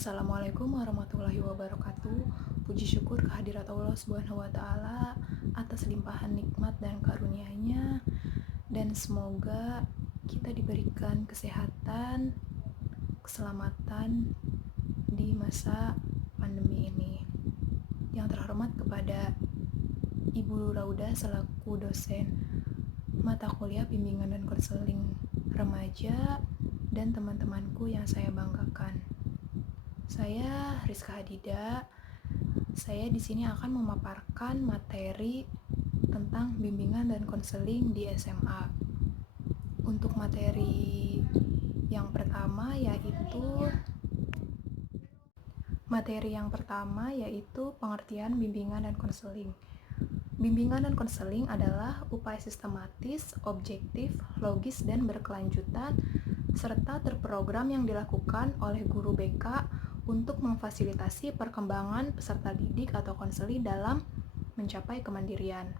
Assalamualaikum warahmatullahi wabarakatuh. Puji syukur kehadirat Allah Subhanahu wa taala atas limpahan nikmat dan karunia-Nya, dan semoga kita diberikan kesehatan, keselamatan di masa pandemi ini. Yang terhormat kepada Ibu Rauda selaku dosen mata kuliah bimbingan dan konseling remaja dan teman-temanku yang saya banggakan. Saya Rizka Hadida. Saya di sini akan memaparkan materi tentang bimbingan dan konseling di SMA. Untuk materi yang pertama yaitu pengertian bimbingan dan konseling. Bimbingan dan konseling adalah upaya sistematis, objektif, logis, dan berkelanjutan serta terprogram yang dilakukan oleh guru BK untuk memfasilitasi perkembangan peserta didik atau konseli dalam mencapai kemandirian.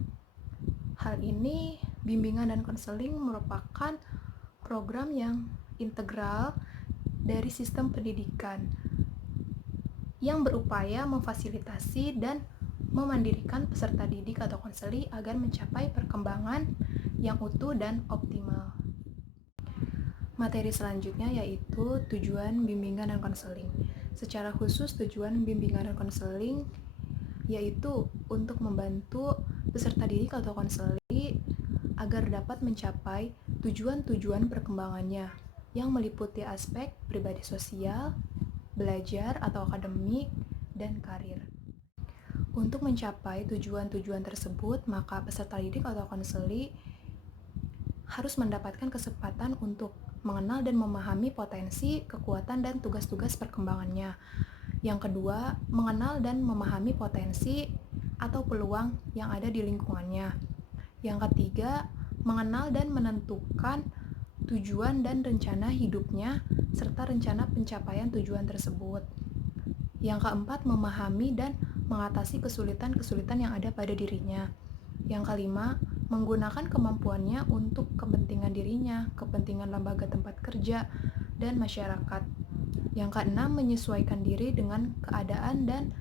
Hal ini, bimbingan dan konseling merupakan program yang integral dari sistem pendidikan yang berupaya memfasilitasi dan memandirikan peserta didik atau konseli agar mencapai perkembangan yang utuh dan optimal. Materi selanjutnya yaitu tujuan bimbingan dan konseling. Secara khusus, tujuan bimbingan dan konseling yaitu untuk membantu peserta didik atau konseli agar dapat mencapai tujuan-tujuan perkembangannya yang meliputi aspek pribadi sosial, belajar atau akademik, dan karir. Untuk mencapai tujuan-tujuan tersebut, maka peserta didik atau konseli harus mendapatkan kesempatan untuk mengenal dan memahami potensi, kekuatan, dan tugas-tugas perkembangannya. Yang kedua, mengenal dan memahami potensi atau peluang yang ada di lingkungannya. Yang ketiga, mengenal dan menentukan tujuan dan rencana hidupnya, serta rencana pencapaian tujuan tersebut. Yang keempat, memahami dan mengatasi kesulitan-kesulitan yang ada pada dirinya. Yang kelima, menggunakan kemampuannya untuk kepentingan dirinya, kepentingan lembaga tempat kerja, dan masyarakat. Yang keenam, menyesuaikan diri dengan keadaan dan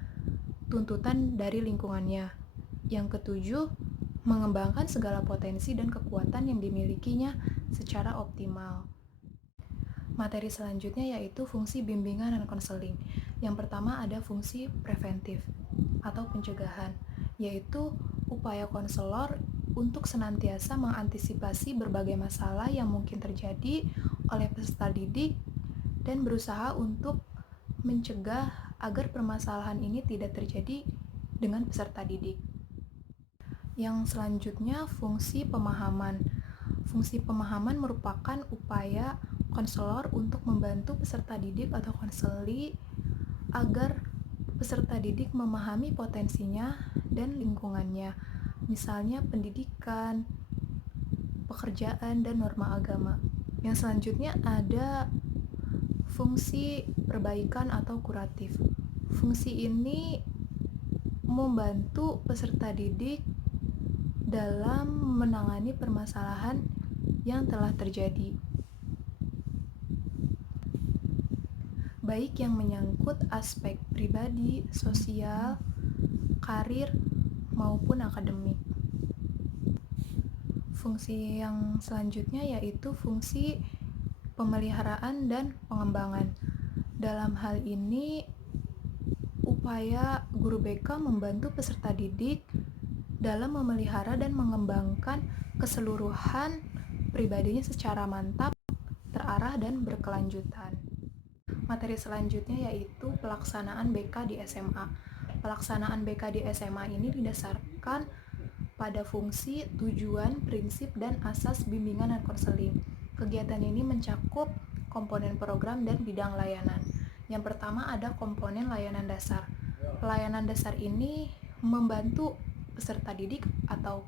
tuntutan dari lingkungannya. Yang ketujuh, mengembangkan segala potensi dan kekuatan yang dimilikinya secara optimal. Materi selanjutnya yaitu fungsi bimbingan dan konseling. Yang pertama ada fungsi preventif atau pencegahan, yaitu upaya konselor untuk senantiasa mengantisipasi berbagai masalah yang mungkin terjadi oleh peserta didik dan berusaha untuk mencegah agar permasalahan ini tidak terjadi dengan peserta didik. Yang selanjutnya fungsi pemahaman. Fungsi pemahaman merupakan upaya konselor untuk membantu peserta didik atau konseli agar peserta didik memahami potensinya dan lingkungannya, misalnya pendidikan, pekerjaan, dan norma agama. Yang selanjutnya ada fungsi perbaikan atau kuratif. Fungsi ini membantu peserta didik dalam menangani permasalahan yang telah terjadi, baik yang menyangkut aspek pribadi, sosial, karir, maupun akademik. Fungsi yang selanjutnya yaitu fungsi pemeliharaan dan pengembangan. Dalam hal ini, upaya guru BK membantu peserta didik dalam memelihara dan mengembangkan keseluruhan pribadinya secara mantap, terarah, dan berkelanjutan. Materi selanjutnya yaitu pelaksanaan BK di SMA. Pelaksanaan BK di SMA ini didasarkan pada fungsi, tujuan, prinsip, dan asas bimbingan dan konseling. Kegiatan ini mencakup komponen program dan bidang layanan. Yang pertama ada komponen layanan dasar. Layanan dasar ini membantu peserta didik atau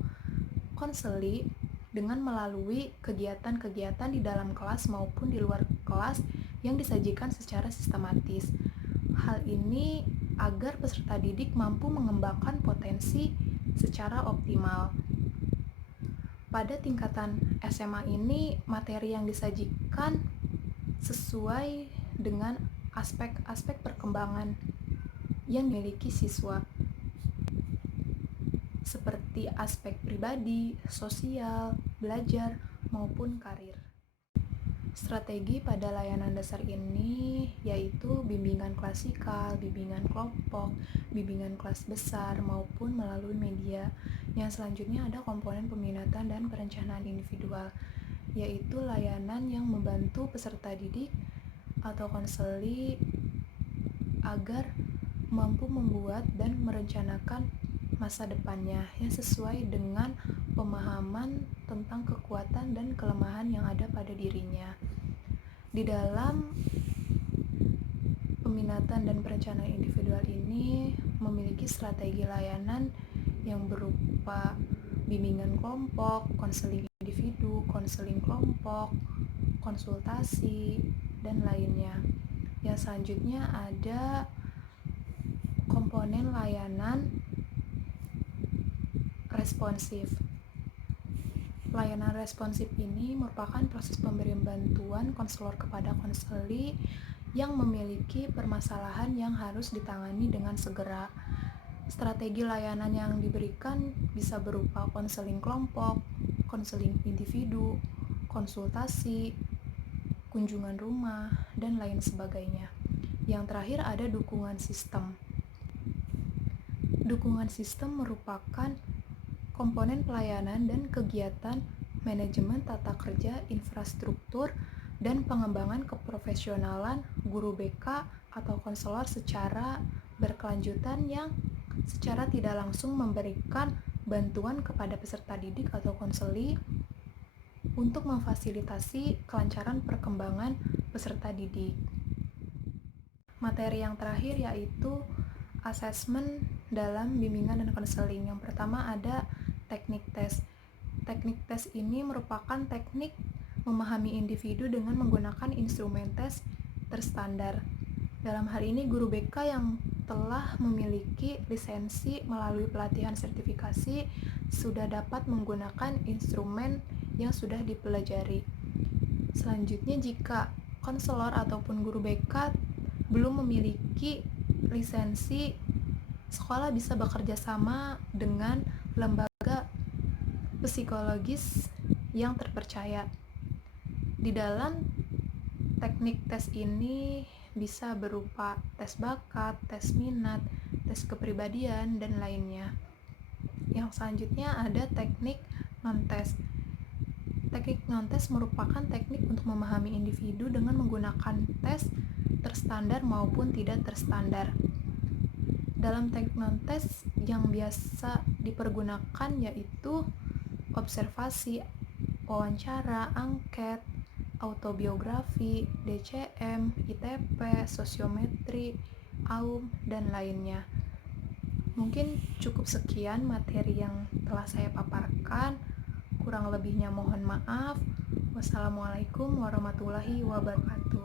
konseli dengan melalui kegiatan-kegiatan di dalam kelas maupun di luar kelas yang disajikan secara sistematis. Hal ini agar peserta didik mampu mengembangkan potensi secara optimal. Pada tingkatan SMA ini, materi yang disajikan sesuai dengan aspek-aspek perkembangan yang dimiliki siswa, seperti aspek pribadi, sosial, belajar, maupun karir. Strategi pada layanan dasar ini yaitu bimbingan klasikal, bimbingan kelompok, bimbingan kelas besar, maupun melalui media. Yang selanjutnya ada komponen peminatan dan perencanaan individual, yaitu layanan yang membantu peserta didik atau konseli agar mampu membuat dan merencanakan masa depannya yang sesuai dengan pemahaman tentang kekuatan dan kelemahan yang ada pada dirinya. Di dalam peminatan dan perencanaan individual ini memiliki strategi layanan yang berupa bimbingan kelompok, konseling individu, konseling kelompok, konsultasi, dan lainnya. Yang selanjutnya ada komponen layanan responsif. Layanan responsif ini merupakan proses pemberian bantuan konselor kepada konseli yang memiliki permasalahan yang harus ditangani dengan segera. Strategi layanan yang diberikan bisa berupa konseling kelompok, konseling individu, konsultasi, kunjungan rumah, dan lain sebagainya. Yang terakhir ada dukungan sistem. Dukungan sistem merupakan komponen pelayanan dan kegiatan manajemen tata kerja, infrastruktur, dan pengembangan keprofesionalan guru BK atau konselor secara berkelanjutan yang secara tidak langsung memberikan bantuan kepada peserta didik atau konseli untuk memfasilitasi kelancaran perkembangan peserta didik. Materi yang terakhir yaitu asesmen dalam bimbingan dan konseling. Yang pertama ada teknik tes. Teknik tes ini merupakan teknik memahami individu dengan menggunakan instrumen tes terstandar. Dalam hal ini guru BK yang telah memiliki lisensi melalui pelatihan sertifikasi sudah dapat menggunakan instrumen yang sudah dipelajari. Selanjutnya, jika konselor ataupun guru BK belum memiliki lisensi, sekolah bisa bekerja sama dengan lembaga psikologis yang terpercaya. Di dalam teknik tes ini bisa berupa tes bakat, tes minat, tes kepribadian, dan lainnya. Yang selanjutnya ada teknik non-tes. Teknik non-tes merupakan teknik untuk memahami individu dengan menggunakan tes terstandar maupun tidak terstandar. Dalam teknik non-tes yang biasa dipergunakan yaitu observasi, wawancara, angket, autobiografi, DCM, ITP, sosiometri, AUM, dan lainnya. Mungkin cukup sekian materi yang telah saya paparkan. Kurang lebihnya mohon maaf. Wassalamualaikum warahmatullahi wabarakatuh.